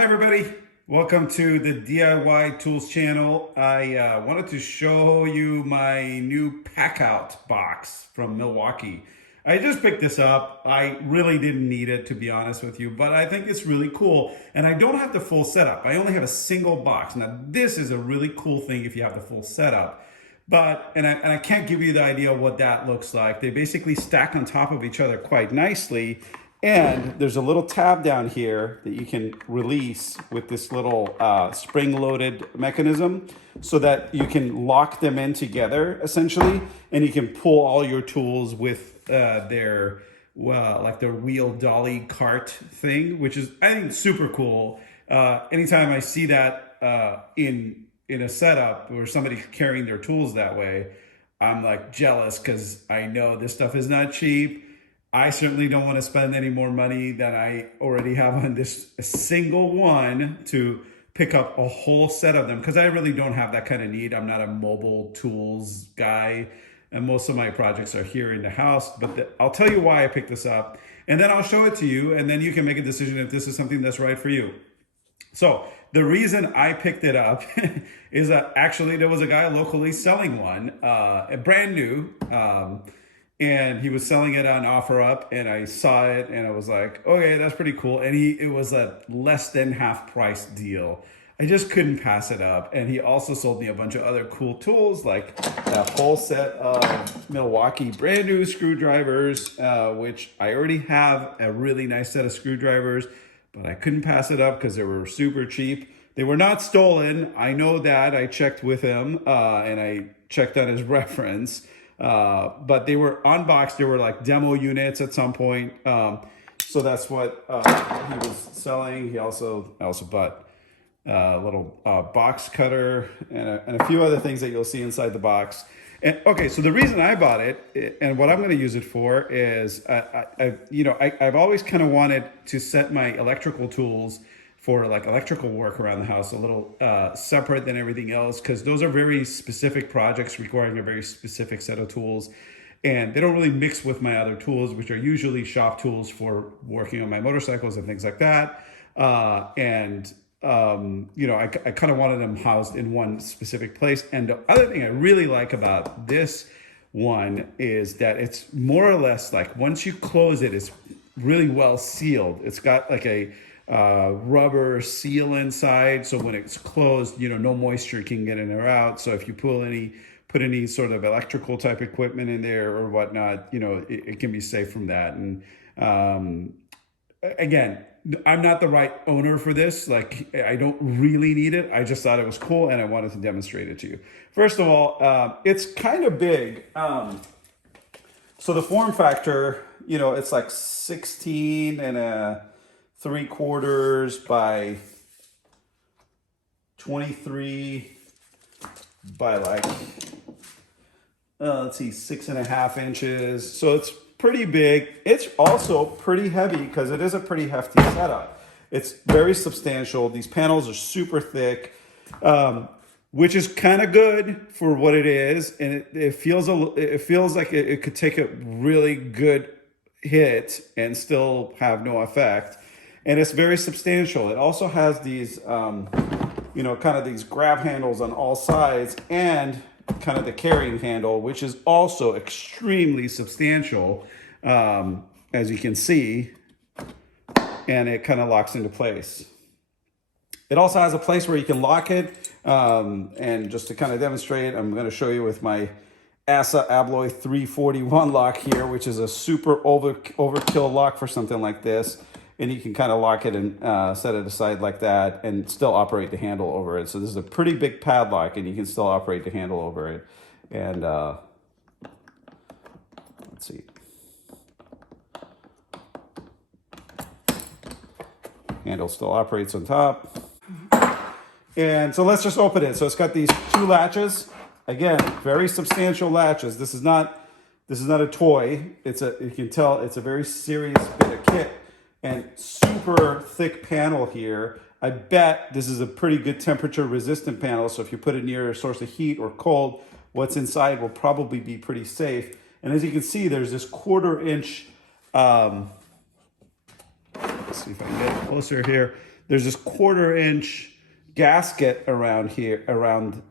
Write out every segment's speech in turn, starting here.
Hi everybody, welcome to the DIY Tools channel. I wanted to show you my new pack out box from Milwaukee. I just picked this up. I really didn't need it, to be honest with you, but I think it's really cool. And I don't have the full setup. I only have a single box. Now this is a really cool thing if you have the full setup. But, and I can't give you the idea of what that looks like. They basically stack on top of each other quite nicely. And there's a little tab down here that you can release with this little spring-loaded mechanism so that you can lock them in together, essentially, and you can pull all your tools with their wheel dolly cart thing, which is, I think, super cool. Anytime I see that in a setup where somebody's carrying their tools that way, I'm like jealous because I know this stuff is not cheap. I certainly don't want to spend any more money than I already have on this single one to pick up a whole set of them because I really don't have that kind of need. I'm not a mobile tools guy, and most of my projects are here in the house. But I'll tell you why I picked this up, and then I'll show it to you, and then you can make a decision if this is something that's right for you. So the reason I picked it up is that actually there was a guy locally selling one, brand new. And he was selling it on OfferUp, and I saw it, and I was like, okay, that's pretty cool. And it was a less than half price deal. I just couldn't pass it up. And he also sold me a bunch of other cool tools, like that whole set of Milwaukee brand new screwdrivers, which I already have a really nice set of screwdrivers, but I couldn't pass it up because they were super cheap. They were not stolen. I know that. I checked with him, and I checked on his reference. But they were unboxed. They were like demo units at some point. So that's what he was selling. I also bought a little box cutter and a few other things that you'll see inside the box. And okay, so the reason I bought it and what I'm going to use it for is, I've always kind of wanted to set my electrical tools for like electrical work around the house a little separate than everything else, because those are very specific projects requiring a very specific set of tools, and they don't really mix with my other tools, which are usually shop tools for working on my motorcycles and things like that. I kind of wanted them housed in one specific place. And the other thing I really like about this one is that it's more or less like once you close it, it's really well sealed. It's got like a rubber seal inside, so when it's closed, no moisture can get in or out. So if you put any sort of electrical type equipment in there or whatnot, it can be safe from that. And again, I'm not the right owner for this. Like, I don't really need it. I just thought it was cool and I wanted to demonstrate it to you. First of all, it's kind of big. So the form factor, it's like 16 and 3/4 by 23 by like, let's see, 6.5 inches. So it's pretty big. It's also pretty heavy because it is a pretty hefty setup. It's very substantial. These panels are super thick, which is kind of good for what it is. And it feels like it could take a really good hit and still have no effect. And it's very substantial. It also has these, kind of these grab handles on all sides and kind of the carrying handle, which is also extremely substantial, as you can see, and it kind of locks into place. It also has a place where you can lock it, and just to kind of demonstrate, I'm going to show you with my ASIN Abloy 341 lock here, which is a super overkill lock for something like this. And you can kind of lock it and set it aside like that and still operate the handle over it. So this is a pretty big padlock and you can still operate the handle over it. And let's see. Handle still operates on top. And so let's just open it. So it's got these two latches. Again, very substantial latches. This is not a toy. You can tell it's a very serious bit of kit. And super thick panel here. I bet this is a pretty good temperature resistant panel. So if you put it near a source of heat or cold, what's inside will probably be pretty safe. And as you can see, there's this 1/4 inch, let's see if I can get closer here. there's this 1/4-inch gasket around here,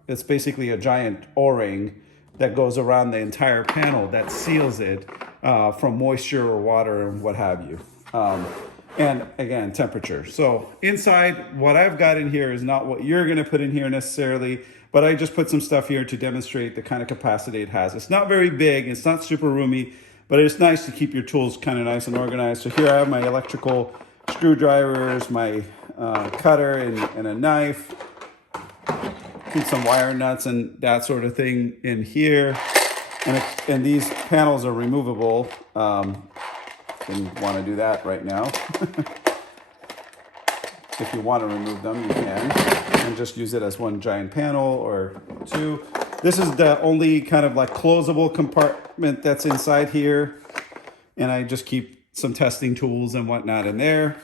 it's basically a giant O-ring that goes around the entire panel that seals it from moisture or water and what have you. And again, temperature. So inside, what I've got in here is not what you're gonna put in here necessarily, but I just put some stuff here to demonstrate the kind of capacity it has. It's not very big, it's not super roomy, but it's nice to keep your tools kind of nice and organized. So here I have my electrical screwdrivers, my cutter and a knife, keep some wire nuts and that sort of thing in here. And these panels are removable. Didn't want to do that right now. If you want to remove them, you can, and just use it as one giant panel or two. This is the only kind of like closable compartment that's inside here. And I just keep some testing tools and whatnot in there.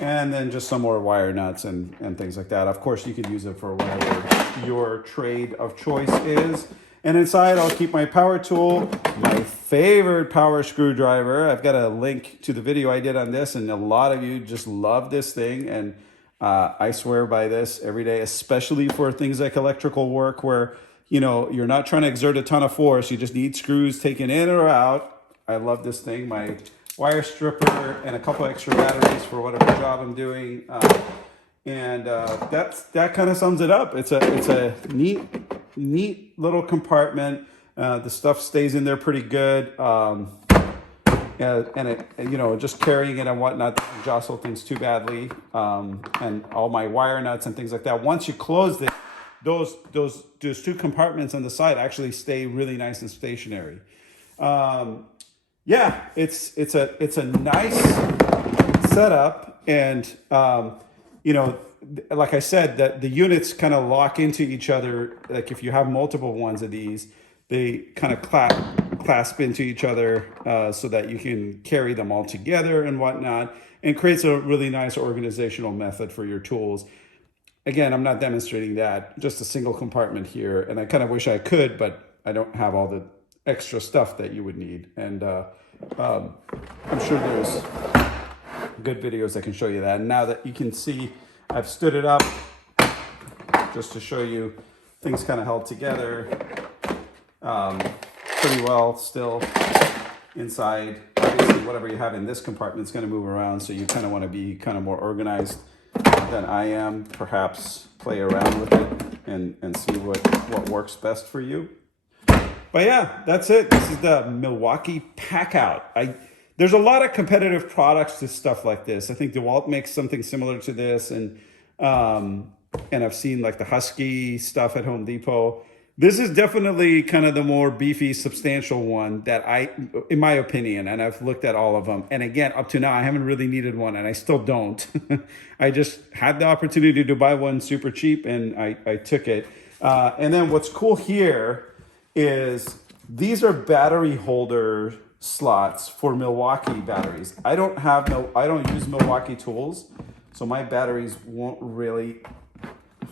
And then just some more wire nuts and things like that. Of course, you could use it for whatever your trade of choice is. And inside, I'll keep my power tool, my favorite power screwdriver. I've got a link to the video I did on this, and a lot of you just love this thing. And I swear by this every day, especially for things like electrical work where, you know, you're not trying to exert a ton of force. You just need screws taken in or out. I love this thing. My wire stripper and a couple extra batteries for whatever job I'm doing. That kind of sums it up. It's a neat little compartment. The stuff stays in there pretty good. And it, you know, just carrying it and whatnot doesn't jostle things too badly. And all my wire nuts and things like that. Once you close it, those two compartments on the side actually stay really nice and stationary. Yeah, it's a nice setup, and you know, like I said, that the units kind of lock into each other. Like if you have multiple ones of these, they kind of clasp into each other so that you can carry them all together and whatnot, and creates a really nice organizational method for your tools. Again, I'm not demonstrating that, just a single compartment here, and I kind of wish I could, but I don't have all the extra stuff that you would need. And I'm sure there's good videos that can show you that. And now that you can see, I've stood it up just to show you things kind of held together pretty well still inside. Obviously, whatever you have in this compartment is going to move around, so you kind of want to be kind of more organized than I am. Perhaps play around with it and see what works best for you. But yeah, that's it. This is the Milwaukee Packout. There's a lot of competitive products to stuff like this. I think DeWalt makes something similar to this, and I've seen like the Husky stuff at Home Depot. This is definitely kind of the more beefy, substantial one that in my opinion, and I've looked at all of them. And again, up to now, I haven't really needed one, and I still don't. I just had the opportunity to buy one super cheap, and I took it. And then what's cool here is these are battery holder slots for Milwaukee batteries. I don't use Milwaukee tools, so my batteries won't really,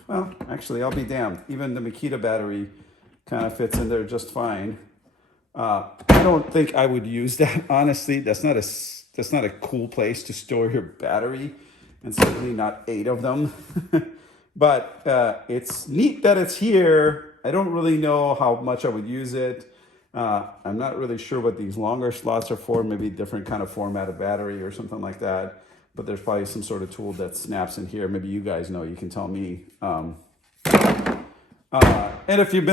well, actually, I'll be damned. Even the Makita battery kind of fits in there just fine. I don't think I would use that, honestly. That's not a cool place to store your battery, and certainly not 8 of them. But it's neat that it's here. I don't really know how much I would use it. I'm not really sure what these longer slots are for, maybe different kind of format of battery or something like that. But there's probably some sort of tool that snaps in here. Maybe you guys know, you can tell me. And if you've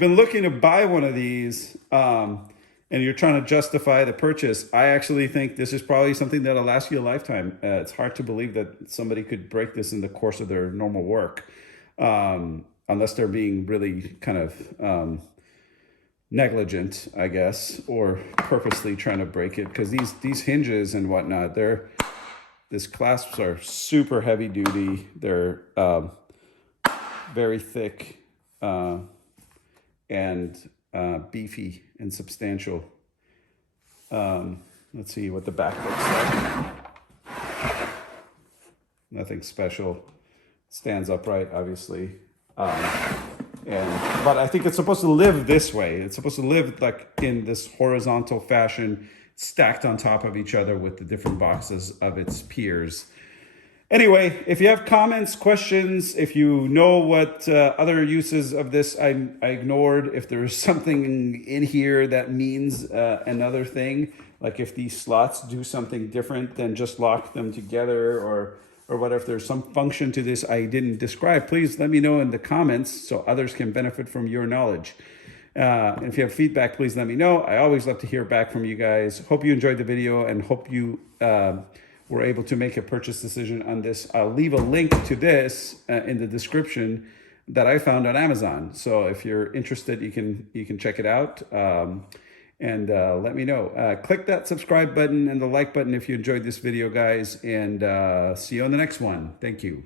been looking to buy one of these and you're trying to justify the purchase, I actually think this is probably something that'll last you a lifetime. It's hard to believe that somebody could break this in the course of their normal work. Unless they're being really kind of negligent, I guess, or purposely trying to break it. Because these hinges and whatnot, these clasps are super heavy duty. They're very thick and beefy and substantial. Let's see what the back looks like. Nothing special. Stands upright, obviously. But I think it's supposed to live this way. It's supposed to live like in this horizontal fashion. stacked on top of each other with the different boxes of its peers. Anyway, if you have comments, questions, if you know what other uses of this I ignored, if there's something in here that means another thing, like if these slots do something different than just lock them together, or what if there's some function to this I didn't describe, please let me know in the comments so others can benefit from your knowledge. And if you have feedback, please let me know. I always love to hear back from you guys. Hope you enjoyed the video and hope you were able to make a purchase decision on this. I'll leave a link to this in the description that I found on Amazon. So if you're interested, you can check it out and let me know. Click that subscribe button and the like button if you enjoyed this video, guys, and see you on the next one. Thank you.